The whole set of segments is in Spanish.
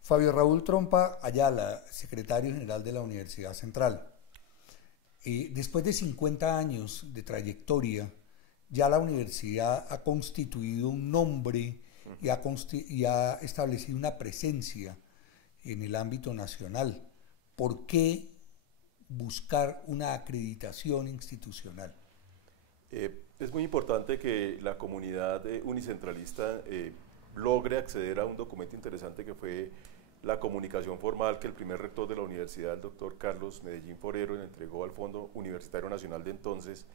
Fabio Raúl Trompa Ayala, secretario general de la Universidad Central. Después de 50 años de trayectoria, ya la universidad ha constituido un nombre y ha establecido una presencia en el ámbito nacional. ¿Por qué buscar una acreditación institucional? Es muy importante que la comunidad unicentralista logre acceder a un documento interesante que fue la comunicación formal que el primer rector de la universidad, el doctor Carlos Medellín Forero, le entregó al Fondo Universitario Nacional de entonces,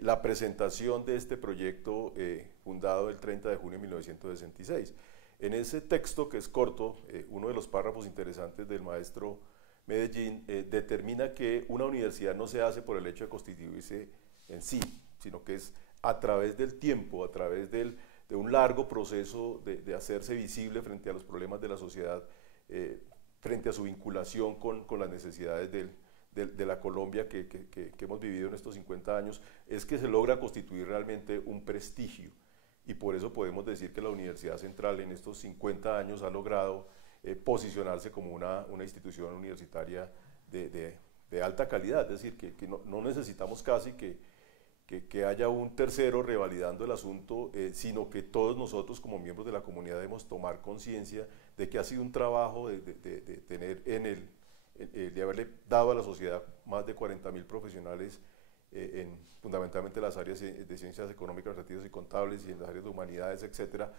la presentación de este proyecto fundado el 30 de junio de 1966. En ese texto, que es corto, uno de los párrafos interesantes del maestro Medellín determina que una universidad no se hace por el hecho de constituirse en sí, sino que es a través del tiempo, a través de un largo proceso de hacerse visible frente a los problemas de la sociedad, frente a su vinculación con las necesidades de la Colombia que hemos vivido en estos 50 años, es que se logra constituir realmente un prestigio. Y por eso podemos decir que la Universidad Central en estos 50 años ha logrado posicionarse como una institución universitaria de alta calidad, es decir, que no necesitamos casi que haya un tercero revalidando el asunto, sino que todos nosotros como miembros de la comunidad debemos tomar conciencia de que ha sido un trabajo de tener de haberle dado a la sociedad más de 40.000 profesionales en fundamentalmente las áreas de ciencias económicas, administrativas y contables y en las áreas de humanidades, etcétera,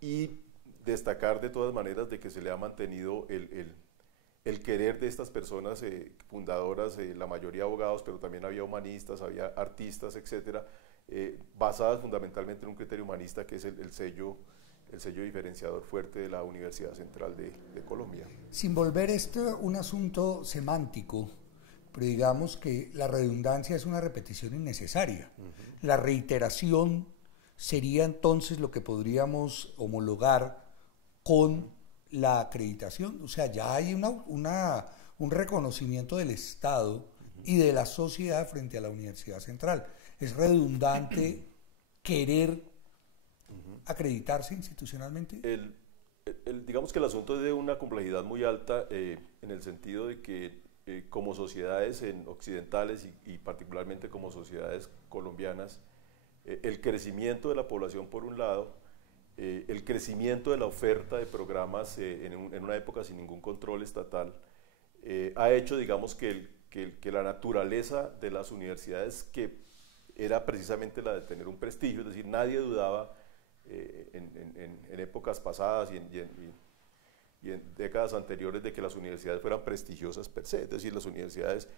y destacar de todas maneras de que se le ha mantenido el querer de estas personas fundadoras, la mayoría abogados, pero también había humanistas, había artistas, etcétera, basadas fundamentalmente en un criterio humanista que es el sello diferenciador fuerte de la Universidad Central de Colombia. Sin volver esto un asunto semántico, pero digamos que la redundancia es una repetición innecesaria. La reiteración sería entonces lo que podríamos homologar con la acreditación. O sea, ya hay un reconocimiento del Estado y de la sociedad frente a la Universidad Central. Es redundante querer acreditarse institucionalmente. Digamos que el asunto es de una complejidad muy alta en el sentido de que como sociedades occidentales y particularmente como sociedades colombianas, el crecimiento de la población por un lado, el crecimiento de la oferta de programas en una época sin ningún control estatal, ha hecho, digamos, que la naturaleza de las universidades, que era precisamente la de tener un prestigio, es decir, nadie dudaba en épocas pasadas y en décadas anteriores de que las universidades fueran prestigiosas per se, es decir, las universidades,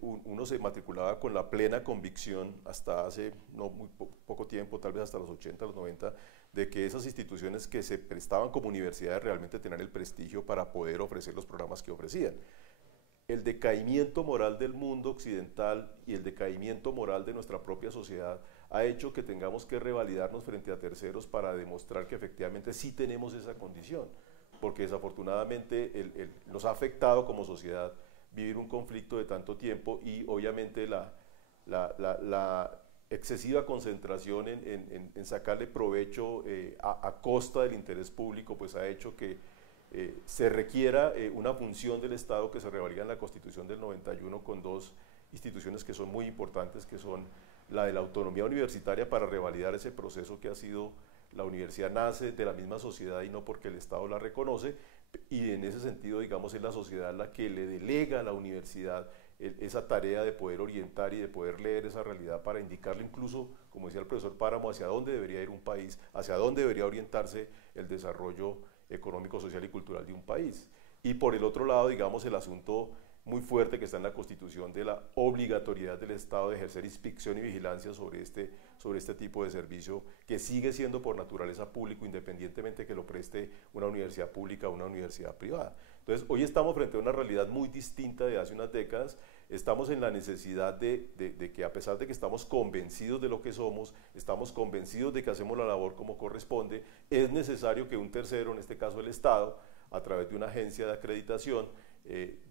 uno se matriculaba con la plena convicción hasta hace no muy poco tiempo, tal vez hasta los 80, los 90, de que esas instituciones que se prestaban como universidades realmente tenían el prestigio para poder ofrecer los programas que ofrecían. El decaimiento moral del mundo occidental y el decaimiento moral de nuestra propia sociedad ha hecho que tengamos que revalidarnos frente a terceros para demostrar que efectivamente sí tenemos esa condición, porque desafortunadamente nos ha afectado como sociedad vivir un conflicto de tanto tiempo y obviamente la excesiva concentración en sacarle provecho a costa del interés público, pues ha hecho que se requiera una función del Estado que se revalida en la Constitución del 91 con dos instituciones que son muy importantes, que son la de la autonomía universitaria para revalidar ese proceso que ha sido la universidad nace de la misma sociedad y no porque el Estado la reconoce, y en ese sentido, digamos, es la sociedad la que le delega a la universidad esa tarea de poder orientar y de poder leer esa realidad para indicarle incluso, como decía el profesor Páramo, hacia dónde debería ir un país, hacia dónde debería orientarse el desarrollo económico, social y cultural de un país. Y por el otro lado, digamos, el asunto muy fuerte que está en la Constitución de la obligatoriedad del Estado de ejercer inspección y vigilancia sobre este tipo de servicio, que sigue siendo por naturaleza público, independientemente que lo preste una universidad pública o una universidad privada. Entonces, hoy estamos frente a una realidad muy distinta de hace unas décadas. Estamos en la necesidad de que, a pesar de que estamos convencidos de lo que somos, estamos convencidos de que hacemos la labor como corresponde, es necesario que un tercero, en este caso el Estado, a través de una agencia de acreditación,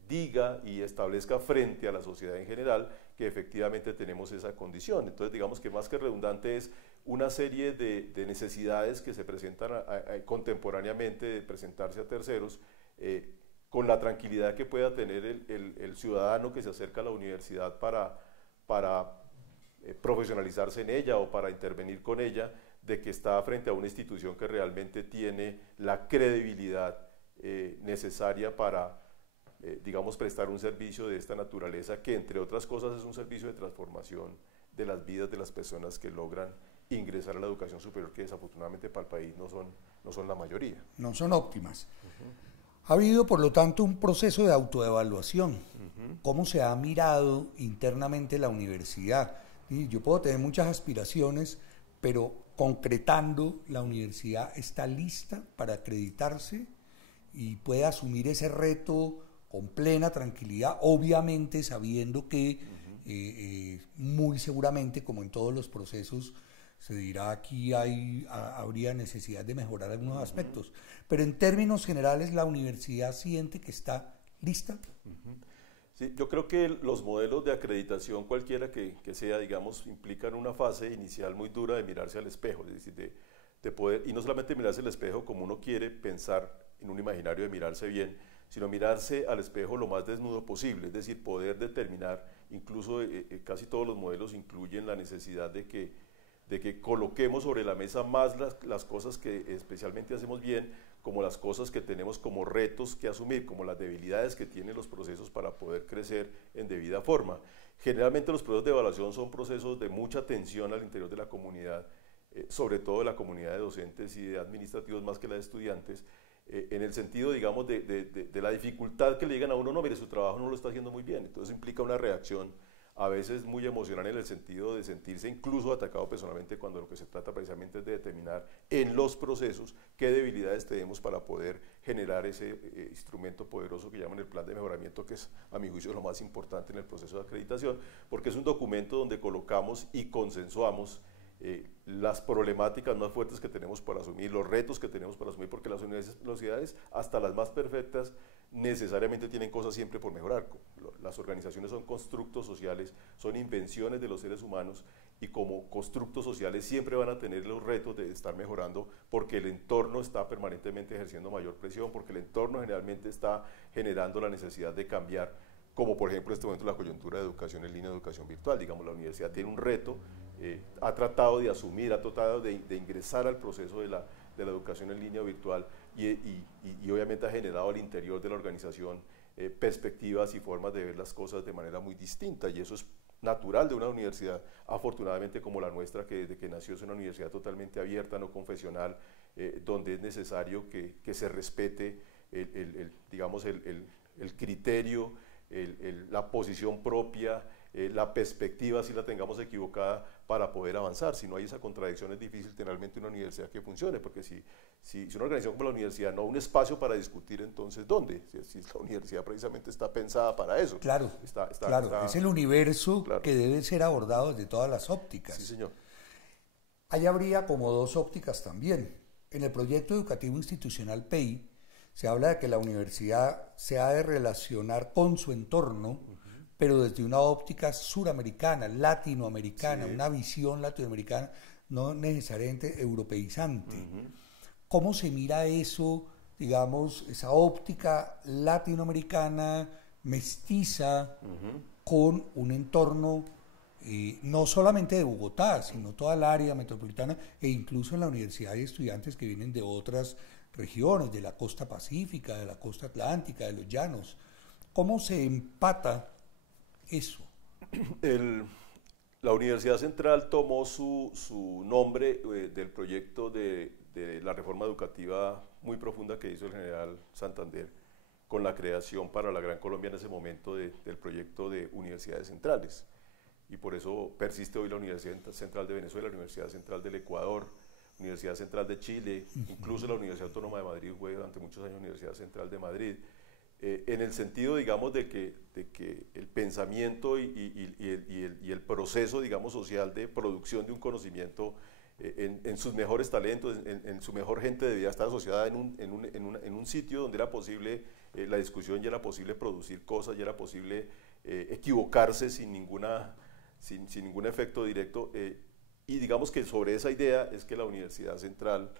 diga y establezca frente a la sociedad en general que efectivamente tenemos esa condición. Entonces, digamos que más que redundante es una serie de necesidades que se presentan contemporáneamente de presentarse a terceros, con la tranquilidad que pueda tener el ciudadano que se acerca a la universidad para profesionalizarse en ella o para intervenir con ella, de que está frente a una institución que realmente tiene la credibilidad necesaria para, digamos, prestar un servicio de esta naturaleza, que entre otras cosas es un servicio de transformación de las vidas de las personas que logran ingresar a la educación superior, que desafortunadamente para el país no son la mayoría. No son óptimas. Ha habido, por lo tanto, un proceso de autoevaluación. ¿Cómo se ha mirado internamente la universidad? Y yo puedo tener muchas aspiraciones, pero concretando, la universidad está lista para acreditarse y puede asumir ese reto con plena tranquilidad, obviamente sabiendo que muy seguramente, como en todos los procesos, se dirá aquí habría necesidad de mejorar algunos aspectos, pero en términos generales la universidad siente que está lista. Sí, yo creo que los modelos de acreditación, cualquiera que sea, digamos, implican una fase inicial muy dura de mirarse al espejo, es decir, de poder, y no solamente mirarse al espejo como uno quiere pensar en un imaginario de mirarse bien, sino mirarse al espejo lo más desnudo posible, es decir, poder determinar, incluso casi todos los modelos incluyen la necesidad de que coloquemos sobre la mesa más las cosas que especialmente hacemos bien, como las cosas que tenemos como retos que asumir, como las debilidades que tienen los procesos para poder crecer en debida forma. Generalmente los procesos de evaluación son procesos de mucha tensión al interior de la comunidad, sobre todo de la comunidad de docentes y de administrativos más que la de estudiantes, en el sentido, digamos, de la dificultad que le digan a uno, no, mire, su trabajo no lo está haciendo muy bien. Entonces implica una reacción a veces muy emocional en el sentido de sentirse incluso atacado personalmente, cuando lo que se trata precisamente es de determinar en los procesos qué debilidades tenemos para poder generar ese instrumento poderoso que llaman el plan de mejoramiento, que es, a mi juicio, lo más importante en el proceso de acreditación, porque es un documento donde colocamos y consensuamos las problemáticas más fuertes que tenemos para asumir, los retos que tenemos para asumir, porque las universidades, hasta las más perfectas, necesariamente tienen cosas siempre por mejorar. Las organizaciones son constructos sociales, son invenciones de los seres humanos, y como constructos sociales siempre van a tener los retos de estar mejorando, porque el entorno está permanentemente ejerciendo mayor presión, porque el entorno generalmente está generando la necesidad de cambiar, como por ejemplo en este momento la coyuntura de educación en línea, educación virtual. Digamos, la universidad tiene un reto, ha tratado de asumir, ha tratado de ingresar al proceso de la educación en línea virtual, y obviamente ha generado al interior de la organización perspectivas y formas de ver las cosas de manera muy distinta, y eso es natural de una universidad, afortunadamente como la nuestra, que desde que nació es una universidad totalmente abierta, no confesional, donde es necesario que se respete digamos, el criterio, la posición propia, la perspectiva, si la tengamos equivocada, para poder avanzar. Si no hay esa contradicción, es difícil tener realmente una universidad que funcione, porque si una organización como la universidad no, un espacio para discutir, entonces ¿dónde? Si la universidad precisamente está pensada para eso. Claro, es el universo, claro, que debe ser abordado desde todas las ópticas. Sí, señor. Ahí habría como dos ópticas también. En el proyecto educativo institucional PEI se habla de que la universidad se ha de relacionar con su entorno, pero desde una óptica suramericana, latinoamericana, sí, una visión latinoamericana, no necesariamente europeizante. ¿Cómo se mira eso, digamos, esa óptica latinoamericana, mestiza, con un entorno no solamente de Bogotá, sino toda el área metropolitana, e incluso en la universidad hay estudiantes que vienen de otras regiones, de la costa pacífica, de la costa atlántica, de los llanos? ¿Cómo se empata eso? La Universidad Central tomó su nombre del proyecto de la reforma educativa muy profunda que hizo el general Santander, con la creación para la Gran Colombia en ese momento del proyecto de universidades centrales. Y por eso persiste hoy la Universidad Central de Venezuela, la Universidad Central del Ecuador, Universidad Central de Chile, incluso la Universidad Autónoma de Madrid fue durante muchos años Universidad Central de Madrid, en el sentido, digamos, de que el pensamiento y el proceso, digamos, social de producción de un conocimiento en sus mejores talentos, en su mejor gente, debía estar asociada en un sitio donde era posible la discusión, ya era posible producir cosas, ya era posible equivocarse sin ningún efecto directo. Y digamos que sobre esa idea es que la Universidad Central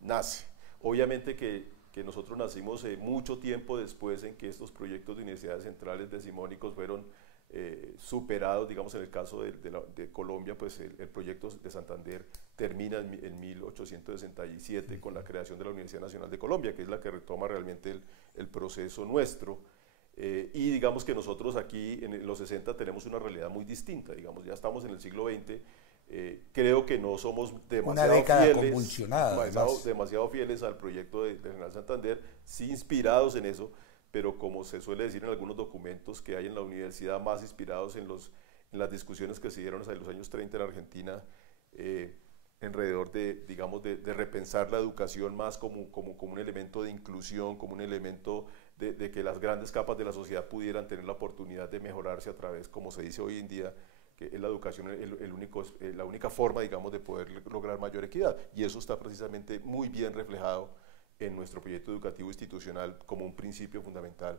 nace. Obviamente que nosotros nacimos mucho tiempo después en que estos proyectos de universidades centrales decimónicos fueron superados. Digamos, en el caso de Colombia, pues el proyecto de Santander termina en 1867 con la creación de la Universidad Nacional de Colombia, que es la que retoma realmente el proceso nuestro. Y digamos que nosotros aquí en los 60 tenemos una realidad muy distinta. Digamos, ya estamos en el siglo XX. Creo que no somos demasiado fieles al proyecto de General Santander, sí inspirados en eso, pero como se suele decir en algunos documentos que hay en la universidad, más inspirados en las discusiones que se dieron en los años 30 en Argentina, alrededor de repensar la educación más como un elemento de inclusión, como un elemento de que las grandes capas de la sociedad pudieran tener la oportunidad de mejorarse a través, como se dice hoy en día, que es la educación la única forma, digamos, de poder lograr mayor equidad. Y eso está precisamente muy bien reflejado en nuestro proyecto educativo institucional como un principio fundamental.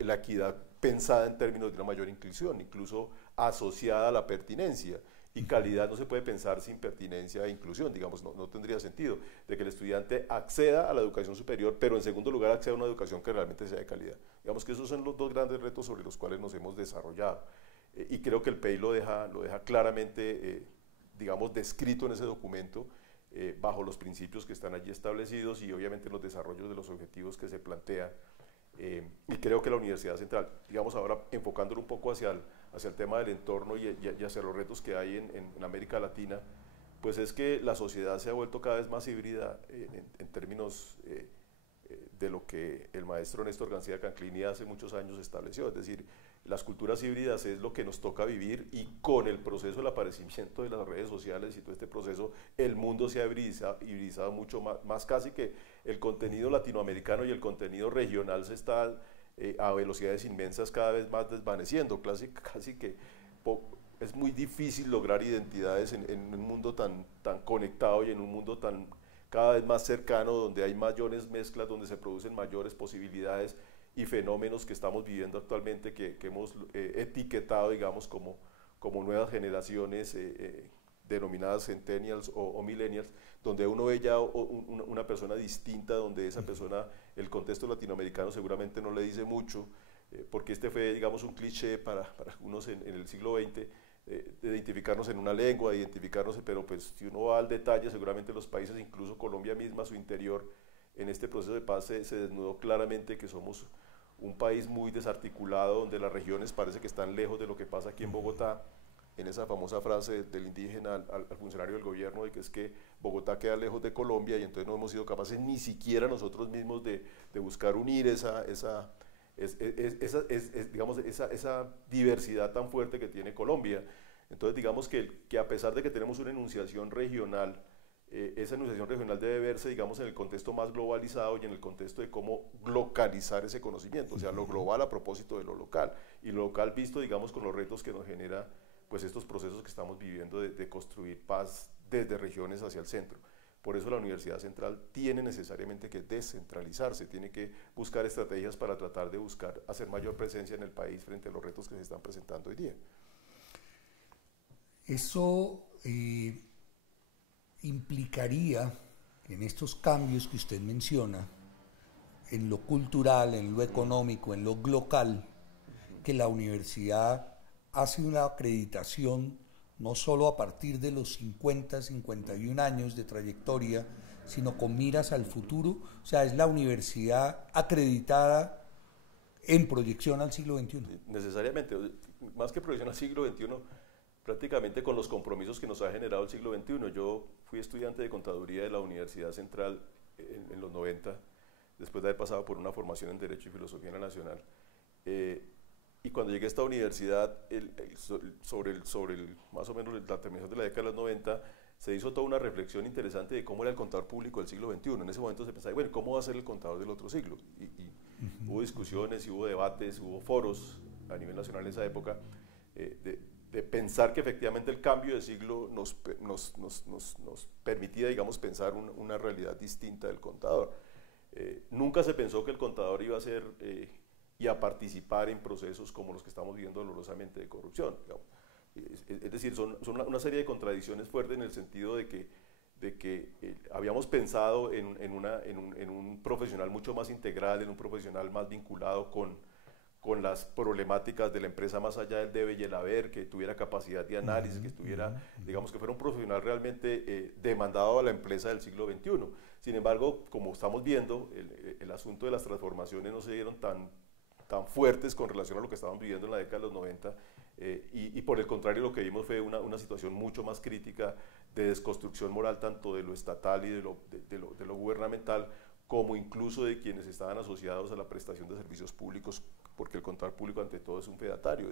La equidad pensada en términos de una mayor inclusión, incluso asociada a la pertinencia. Y calidad no se puede pensar sin pertinencia e inclusión, digamos, no tendría sentido de que el estudiante acceda a la educación superior, pero en segundo lugar acceda a una educación que realmente sea de calidad. Digamos que esos son los dos grandes retos sobre los cuales nos hemos desarrollado. Y creo que el PEI lo deja claramente, digamos, descrito en ese documento, bajo los principios que están allí establecidos y obviamente los desarrollos de los objetivos que se plantean. Y creo que la Universidad Central, digamos ahora enfocándolo un poco hacia el tema del entorno y hacia los retos que hay en América Latina, pues es que la sociedad se ha vuelto cada vez más híbrida en términos de lo que el maestro Néstor García Canclini hace muchos años estableció. Es decir, las culturas híbridas es lo que nos toca vivir, y con el proceso del aparecimiento de las redes sociales y todo este proceso, el mundo se ha hibridizado mucho más casi que el contenido latinoamericano y el contenido regional se está a velocidades inmensas cada vez más desvaneciendo. Casi que es muy difícil lograr identidades en un mundo tan conectado y en un mundo cada vez más cercano, donde hay mayores mezclas, donde se producen mayores posibilidades y fenómenos que estamos viviendo actualmente, que hemos etiquetado, digamos, como nuevas generaciones denominadas centennials o millennials, donde uno ve ya una persona distinta, donde esa persona, el contexto latinoamericano seguramente no le dice mucho, porque este fue, digamos, un cliché para algunos en el siglo XX, de identificarnos en una lengua, de identificarnos, pero pues si uno va al detalle, seguramente los países, incluso Colombia misma, su interior, en este proceso de paz se desnudó claramente que somos un país muy desarticulado, donde las regiones parece que están lejos de lo que pasa aquí en Bogotá, en esa famosa frase del indígena al funcionario del gobierno, de que es que Bogotá queda lejos de Colombia, y entonces no hemos sido capaces ni siquiera nosotros mismos de buscar unir esa diversidad tan fuerte que tiene Colombia. Entonces digamos que a pesar de que tenemos una enunciación regional, esa enunciación regional debe verse, digamos, en el contexto más globalizado y en el contexto de cómo localizar ese conocimiento, o sea, lo global a propósito de lo local, y lo local visto, digamos, con los retos que nos genera pues estos procesos que estamos viviendo de construir paz desde regiones hacia el centro. Por eso la Universidad Central tiene necesariamente que descentralizarse, tiene que buscar estrategias para tratar de hacer mayor presencia en el país frente a los retos que se están presentando hoy día. Eso implicaría en estos cambios que usted menciona, en lo cultural, en lo económico, en lo local, que la universidad hace una acreditación no solo a partir de los 50, 51 años de trayectoria, sino con miras al futuro. O sea, es la universidad acreditada en proyección al siglo XXI. Necesariamente, más que proyección al siglo XXI, prácticamente con los compromisos que nos ha generado el siglo XXI. Yo fui estudiante de contaduría de la Universidad Central en los 90, después de haber pasado por una formación en Derecho y Filosofía en la Nacional. Y cuando llegué a esta universidad, más o menos la terminación de la década de los 90, se hizo toda una reflexión interesante de cómo era el contador público del siglo XXI. En ese momento se pensaba, bueno, ¿cómo va a ser el contador del otro siglo? Y hubo discusiones, y hubo debates, hubo foros a nivel nacional en esa época, de pensar que efectivamente el cambio de siglo nos permitía, digamos, pensar una realidad distinta del contador. Nunca se pensó que el contador iba a ser y a participar en procesos como los que estamos viviendo dolorosamente de corrupción, digamos. Es decir, son una serie de contradicciones fuertes en el sentido de que habíamos pensado en un profesional mucho más integral, en un profesional más vinculado con las problemáticas de la empresa más allá del debe y el haber, que tuviera capacidad de análisis, que estuviera, digamos, que fuera un profesional realmente demandado a la empresa del siglo XXI. Sin embargo, como estamos viendo, el asunto de las transformaciones no se dieron tan fuertes con relación a lo que estábamos viviendo en la década de los 90, y por el contrario lo que vimos fue una situación mucho más crítica de desconstrucción moral tanto de lo estatal y de lo gubernamental, como incluso de quienes estaban asociados a la prestación de servicios públicos, porque el contador público ante todo es un fedatario,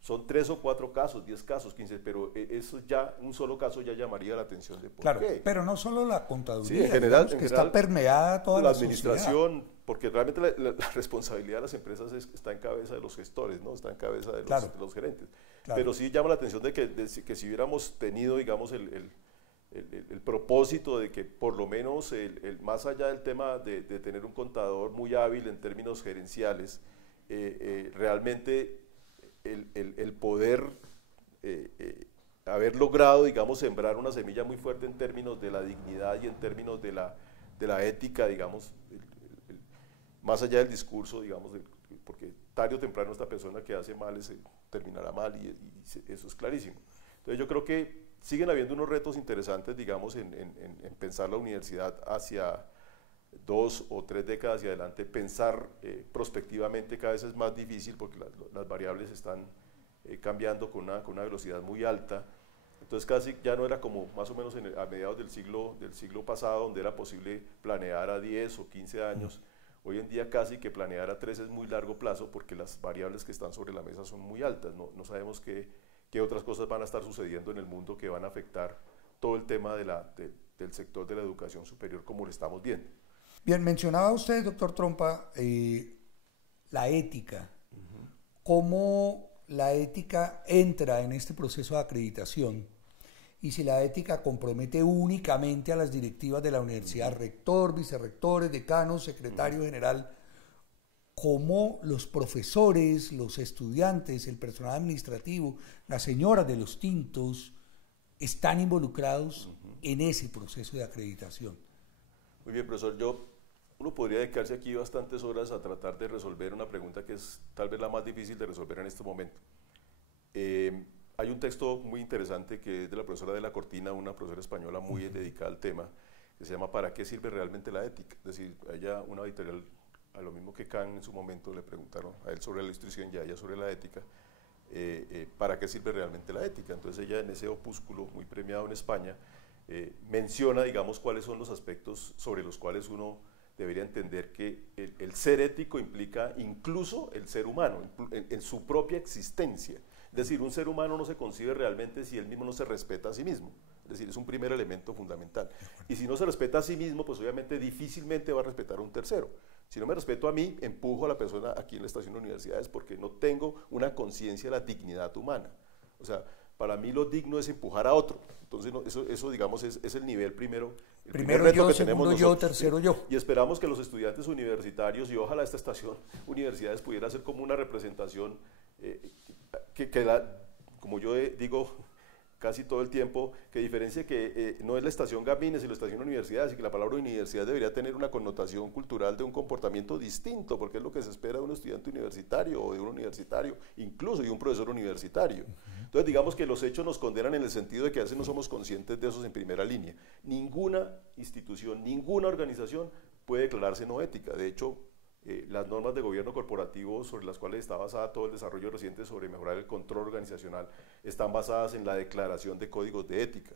son 3 o 4 casos, 10 casos, 15, pero eso ya, un solo caso ya llamaría la atención de por qué. Pero no solo la contaduría, sí, en general, está permeada toda la administración, sociedad. Porque realmente la responsabilidad de las empresas está en cabeza de los gestores, ¿no? Está en cabeza de los gerentes. Claro. Pero sí llama la atención de que si hubiéramos tenido, digamos, el propósito de que por lo menos más allá del tema de tener un contador muy hábil en términos gerenciales, realmente el poder haber logrado, digamos, sembrar una semilla muy fuerte en términos de la dignidad y en términos de la ética, digamos, más allá del discurso, digamos, porque tarde o temprano esta persona que hace mal terminará mal y eso es clarísimo. Entonces yo creo que siguen habiendo unos retos interesantes, digamos, en pensar la universidad hacia 2 o 3 décadas hacia adelante. Pensar prospectivamente cada vez es más difícil porque las variables están cambiando con una velocidad muy alta. Entonces casi ya no era como más o menos a mediados del siglo pasado, donde era posible planear a 10 o 15 años. Hoy en día casi que planear a 3 es muy largo plazo porque las variables que están sobre la mesa son muy altas. No sabemos qué otras cosas van a estar sucediendo en el mundo que van a afectar todo el tema del sector de la educación superior como lo estamos viendo. Bien, mencionaba usted, doctor Trompa, la ética. ¿Cómo la ética entra en este proceso de acreditación? Y si la ética compromete únicamente a las directivas de la universidad, rector, vicerrectores, decanos, secretario general, ¿cómo los profesores, los estudiantes, el personal administrativo, las señoras de los tintos están involucrados en ese proceso de acreditación? Muy bien, profesor. Uno podría dedicarse aquí bastantes horas a tratar de resolver una pregunta que es tal vez la más difícil de resolver en este momento. Hay un texto muy interesante que es de la profesora de la Cortina, una profesora española muy dedicada al tema, que se llama ¿Para qué sirve realmente la ética? Es decir, a ella, una editorial, a lo mismo que Kant en su momento le preguntaron a él sobre la instrucción y a ella sobre la ética, ¿para qué sirve realmente la ética? Entonces ella en ese opúsculo muy premiado en España menciona, digamos, cuáles son los aspectos sobre los cuales uno debería entender que el ser ético implica incluso el ser humano, en su propia existencia. Es decir, un ser humano no se concibe realmente si él mismo no se respeta a sí mismo. Es decir, es un primer elemento fundamental. Y si no se respeta a sí mismo, pues obviamente difícilmente va a respetar a un tercero. Si no me respeto a mí, empujo a la persona aquí en la estación de universidades porque no tengo una conciencia de la dignidad humana. O sea, para mí lo digno es empujar a otro. Entonces, eso digamos, es el nivel primero. Primero yo, segundo yo, tercero yo. Y esperamos que los estudiantes universitarios, y ojalá esta estación universidades pudiera ser como una representación como yo digo casi todo el tiempo, que diferencia que no es la estación Gamines y la estación universidades, y que la palabra universidad debería tener una connotación cultural de un comportamiento distinto, porque es lo que se espera de un estudiante universitario o de un universitario, incluso de un profesor universitario. Entonces digamos que los hechos nos condenan en el sentido de que a veces no somos conscientes de esos en primera línea. Ninguna institución, ninguna organización puede declararse no ética. De hecho, las normas de gobierno corporativo sobre las cuales está basada todo el desarrollo reciente sobre mejorar el control organizacional están basadas en la declaración de códigos de ética.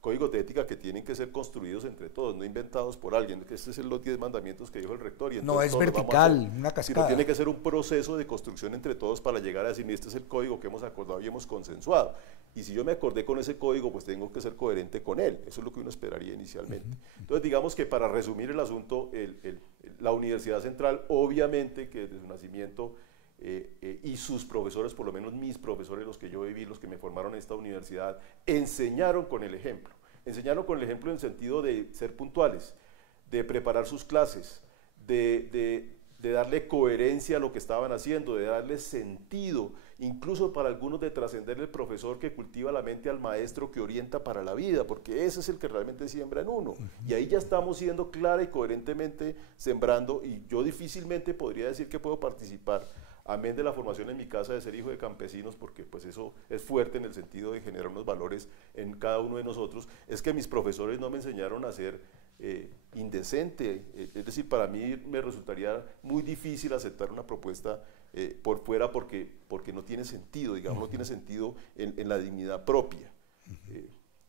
Códigos de ética que tienen que ser construidos entre todos, no inventados por alguien, que este es los 10 mandamientos que dijo el rector. Y no es vertical, una cascada. Sino tiene que ser un proceso de construcción entre todos para llegar a decir, este es el código que hemos acordado y hemos consensuado. Y si yo me acordé con ese código, pues tengo que ser coherente con él. Eso es lo que uno esperaría inicialmente. Entonces, digamos que para resumir el asunto, la Universidad Central, obviamente que desde su nacimiento, y sus profesores, por lo menos mis profesores, los que yo viví, los que me formaron en esta universidad, enseñaron con el ejemplo. Enseñaron con el ejemplo en el sentido de ser puntuales, de preparar sus clases, de de darle coherencia a lo que estaban haciendo, de darle sentido, incluso para algunos de trascenderle el profesor que cultiva la mente al maestro que orienta para la vida, porque ese es el que realmente siembra en uno. Y ahí ya estamos siendo clara y coherentemente sembrando, y yo difícilmente podría decir que puedo participar, amén de la formación en mi casa de ser hijo de campesinos, porque pues eso es fuerte en el sentido de generar unos valores en cada uno de nosotros, es que mis profesores no me enseñaron a ser indecente, es decir, para mí me resultaría muy difícil aceptar una propuesta por fuera porque no tiene sentido, digamos, no tiene sentido en la dignidad propia.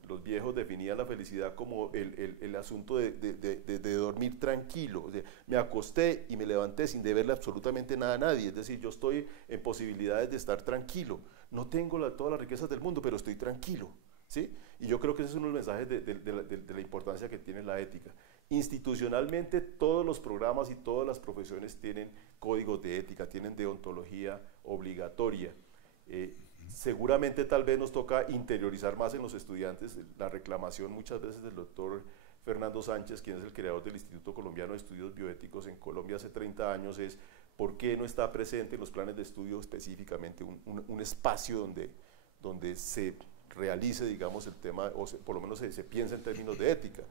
Los viejos definían la felicidad como el asunto de dormir tranquilo. O sea, me acosté y me levanté sin deberle absolutamente nada a nadie, es decir, yo estoy en posibilidades de estar tranquilo. No tengo todas las riquezas del mundo, pero estoy tranquilo. ¿Sí? Y yo creo que ese es uno de los mensajes de la importancia que tiene la ética. Institucionalmente, todos los programas y todas las profesiones tienen códigos de ética, tienen deontología obligatoria. Seguramente tal vez nos toca interiorizar más en los estudiantes la reclamación muchas veces del doctor Fernando Sánchez, quien es el creador del Instituto Colombiano de Estudios Bioéticos en Colombia hace 30 años, es ¿por qué no está presente en los planes de estudio específicamente un espacio donde se realice, digamos, el tema, o por lo menos se piensa en términos de ética?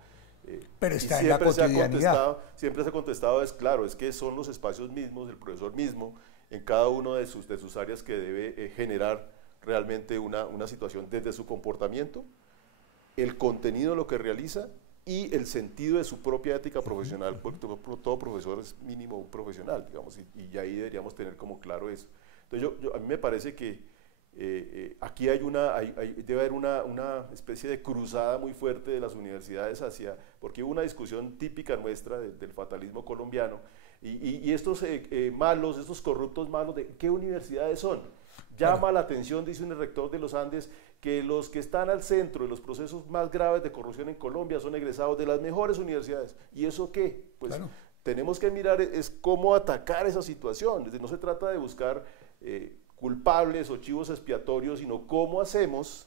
Pero está en la cotidianidad. Siempre se ha contestado, es claro, es que son los espacios mismos, el profesor mismo, en cada una de sus áreas que debe generar realmente una situación desde su comportamiento, el contenido de lo que realiza y el sentido de su propia ética profesional, porque todo profesor es mínimo un profesional, digamos, y ahí deberíamos tener como claro eso. Entonces a mí me parece que aquí debe haber una especie de cruzada muy fuerte de las universidades porque hubo una discusión típica nuestra del fatalismo colombiano, y estos malos, estos corruptos malos, ¿de qué universidades son? Llama la atención, dice un rector de los Andes, que los que están al centro de los procesos más graves de corrupción en Colombia son egresados de las mejores universidades. ¿Y eso qué? Pues claro, tenemos que mirar es cómo atacar esa situación. No se trata de buscar culpables o chivos expiatorios, sino cómo hacemos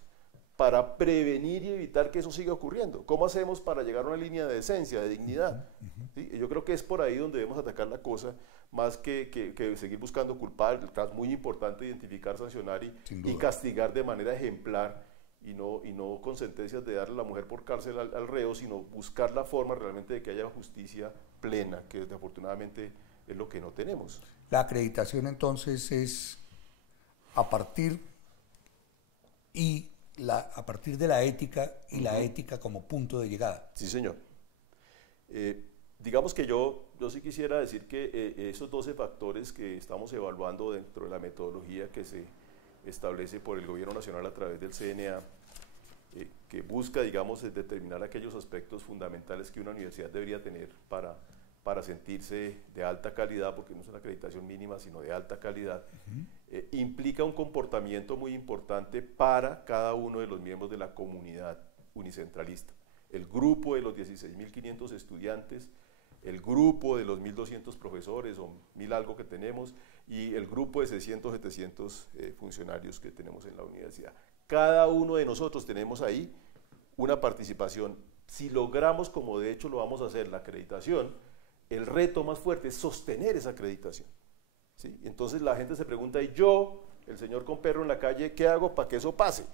para prevenir y evitar que eso siga ocurriendo. ¿Cómo hacemos para llegar a una línea de decencia, de dignidad? ¿Sí? Yo creo que es por ahí donde debemos atacar la cosa, más que seguir buscando culpables. Es muy importante identificar, sancionar y castigar de manera ejemplar, y no con sentencias de darle a la mujer por cárcel al reo, sino buscar la forma realmente de que haya justicia plena, que desafortunadamente es lo que no tenemos. La acreditación entonces es a partir de la ética y la ética como punto de llegada. Sí, señor. Digamos que yo sí quisiera decir que esos 12 factores que estamos evaluando dentro de la metodología que se establece por el Gobierno Nacional a través del CNA, que busca, digamos, determinar aquellos aspectos fundamentales que una universidad debería tener para sentirse de alta calidad, porque no es una acreditación mínima, sino de alta calidad, implica un comportamiento muy importante para cada uno de los miembros de la comunidad unicentralista. El grupo de los 16.500 estudiantes, el grupo de los 1.200 profesores o 1.000 algo que tenemos, y el grupo de 600, 700 funcionarios que tenemos en la universidad. Cada uno de nosotros tenemos ahí una participación. Si logramos, como de hecho lo vamos a hacer, la acreditación, el reto más fuerte es sostener esa acreditación. ¿Sí? Entonces la gente se pregunta, ¿y yo, el señor con perro en la calle, qué hago para que eso pase?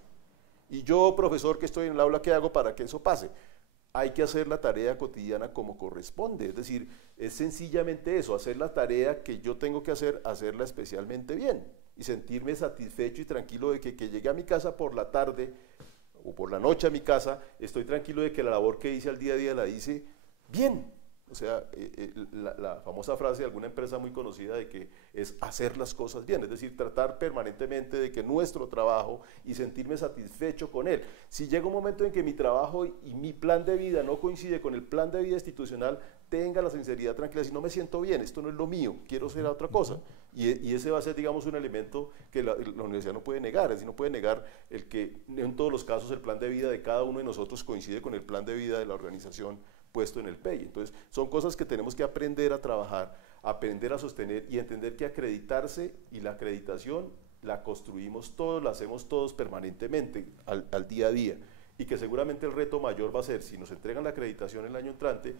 Y yo, profesor que estoy en el aula, ¿qué hago para que eso pase? Hay que hacer la tarea cotidiana como corresponde, es decir, es sencillamente eso, hacer la tarea que yo tengo que hacer, hacerla especialmente bien y sentirme satisfecho y tranquilo de que llegue a mi casa por la tarde o por la noche a mi casa, estoy tranquilo de que la labor que hice al día a día la hice bien. O sea, la famosa frase de alguna empresa muy conocida de que es hacer las cosas bien, es decir, tratar permanentemente de que nuestro trabajo y sentirme satisfecho con él. Si llega un momento en que mi trabajo y mi plan de vida no coincide con el plan de vida institucional, tenga la sinceridad tranquila, si no me siento bien, esto no es lo mío, quiero hacer otra cosa. Y ese va a ser, digamos, un elemento que la universidad no puede negar, es decir, no puede negar el que en todos los casos el plan de vida de cada uno de nosotros coincide con el plan de vida de la organización puesto en el PEI. Entonces, son cosas que tenemos que aprender a trabajar, aprender a sostener y entender que acreditarse y la acreditación la construimos todos, la hacemos todos permanentemente al día a día, y que seguramente el reto mayor va a ser, si nos entregan la acreditación el año entrante,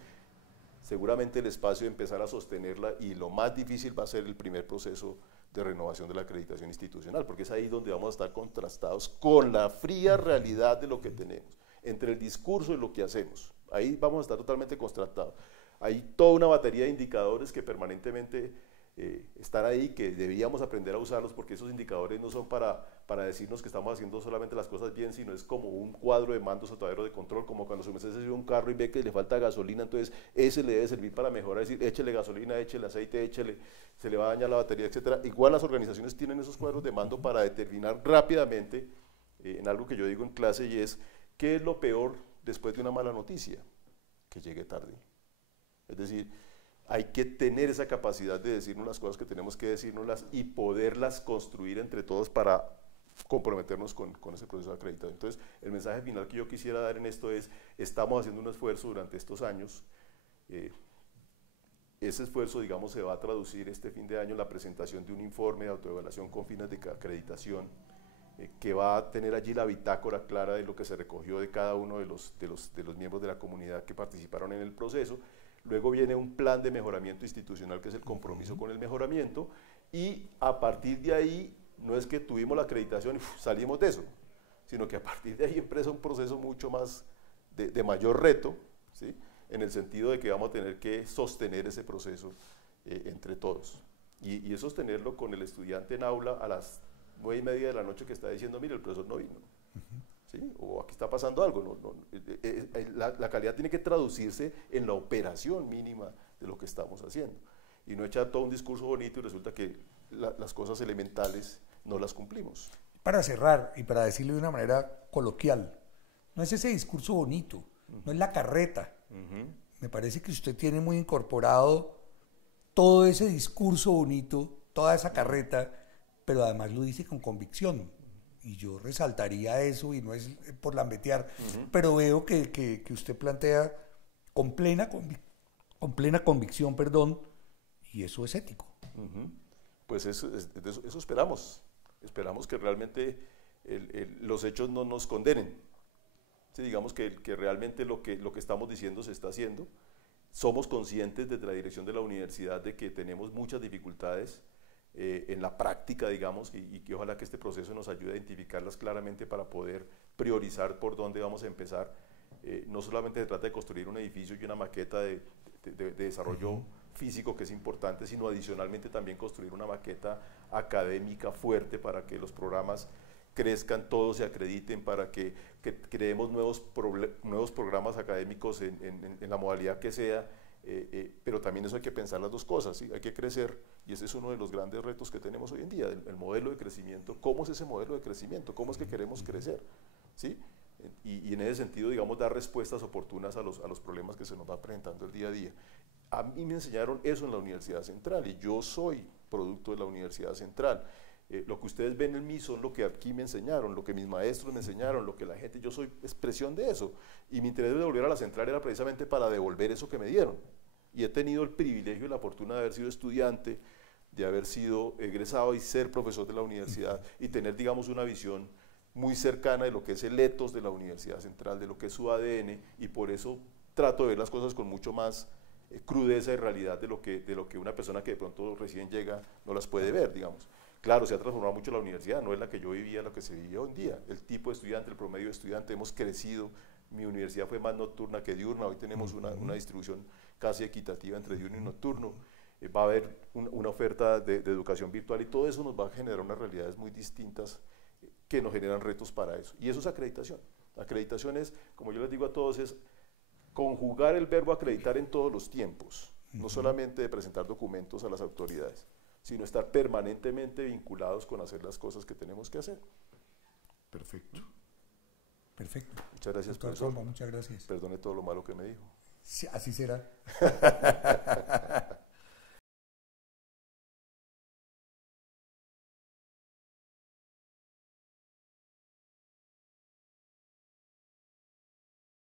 seguramente el espacio de empezar a sostenerla, y lo más difícil va a ser el primer proceso de renovación de la acreditación institucional, porque es ahí donde vamos a estar contrastados con la fría realidad de lo que tenemos, entre el discurso y lo que hacemos. Ahí vamos a estar totalmente contrastados. Hay toda una batería de indicadores que permanentemente están ahí, que debíamos aprender a usarlos, porque esos indicadores no son para decirnos que estamos haciendo solamente las cosas bien, sino es como un cuadro de mandos o tablero de control, como cuando su merced se sube un carro y ve que le falta gasolina, entonces ese le debe servir para mejorar, es decir, échele gasolina, échele aceite, échele, se le va a dañar la batería, etcétera. Igual las organizaciones tienen esos cuadros de mando para determinar rápidamente, en algo que yo digo en clase, y es, ¿qué es lo peor después de una mala noticia? Que llegue tarde. Es decir, hay que tener esa capacidad de decirnos las cosas que tenemos que decirnoslas y poderlas construir entre todos para comprometernos con ese proceso de acreditación. Entonces, el mensaje final que yo quisiera dar en esto es, estamos haciendo un esfuerzo durante estos años, ese esfuerzo, digamos, se va a traducir este fin de año en la presentación de un informe de autoevaluación con fines de acreditación, que va a tener allí la bitácora clara de lo que se recogió de cada uno de los miembros de la comunidad que participaron en el proceso. Luego viene un plan de mejoramiento institucional, que es el compromiso con el mejoramiento, y a partir de ahí, no es que tuvimos la acreditación y salimos de eso, sino que a partir de ahí empieza un proceso mucho más de mayor reto, ¿sí? En el sentido de que vamos a tener que sostener ese proceso entre todos. Y es sostenerlo con el estudiante en aula a las 9:30 de la noche, que está diciendo, mire, el profesor no vino. ¿Sí? O aquí está pasando algo. La calidad tiene que traducirse en la operación mínima de lo que estamos haciendo. Y no echar todo un discurso bonito y resulta que las cosas elementales no las cumplimos. Para cerrar y para decirlo de una manera coloquial, no es ese discurso bonito, no es la carreta. Me parece que usted tiene muy incorporado todo ese discurso bonito, toda esa carreta, pero además lo dice con convicción. Y yo resaltaría eso, y no es por lambetear, pero veo que usted plantea con plena convicción, y eso es ético. Pues eso esperamos. Esperamos que realmente los hechos no nos condenen. Sí, digamos que realmente lo que estamos diciendo se está haciendo. Somos conscientes desde la dirección de la universidad de que tenemos muchas dificultades en la práctica, digamos, y que ojalá que este proceso nos ayude a identificarlas claramente para poder priorizar por dónde vamos a empezar. No solamente se trata de construir un edificio y una maqueta de desarrollo físico, que es importante, sino adicionalmente también construir una maqueta académica fuerte para que los programas crezcan, todos se acrediten, para que creemos nuevos programas académicos en la modalidad que sea. Pero también eso hay que pensar las dos cosas, ¿sí? Hay que crecer, y ese es uno de los grandes retos que tenemos hoy en día, el modelo de crecimiento. ¿Cómo es ese modelo de crecimiento? ¿Cómo es que queremos crecer? ¿Sí? Y en ese sentido, digamos, dar respuestas oportunas a los problemas que se nos va presentando el día a día. A mí me enseñaron eso en la Universidad Central, y yo soy producto de la Universidad Central. Lo que ustedes ven en mí son lo que aquí me enseñaron, lo que mis maestros me enseñaron, lo que la gente, yo soy expresión de eso. Y mi interés de volver a la Central era precisamente para devolver eso que me dieron. Y he tenido el privilegio y la fortuna de haber sido estudiante, de haber sido egresado y ser profesor de la universidad, y tener, digamos, una visión muy cercana de lo que es el ethos de la Universidad Central, de lo que es su ADN, y por eso trato de ver las cosas con mucho más crudeza y realidad de lo que una persona que de pronto recién llega no las puede ver, digamos. Claro, se ha transformado mucho la universidad, no es la que yo vivía, lo que se vivía hoy en día. El tipo de estudiante, el promedio de estudiante, hemos crecido. Mi universidad fue más nocturna que diurna, hoy tenemos una distribución casi equitativa entre diurno y nocturno. Va a haber una oferta de educación virtual, y todo eso nos va a generar unas realidades muy distintas que nos generan retos para eso. Y eso es acreditación. Acreditación es, como yo les digo a todos, es conjugar el verbo acreditar en todos los tiempos, no solamente de presentar documentos a las autoridades, sino estar permanentemente vinculados con hacer las cosas que tenemos que hacer. Perfecto. Perfecto. Muchas gracias, Doctor profesor. Pombo, muchas gracias. Perdone todo lo malo que me dijo. Sí, así será.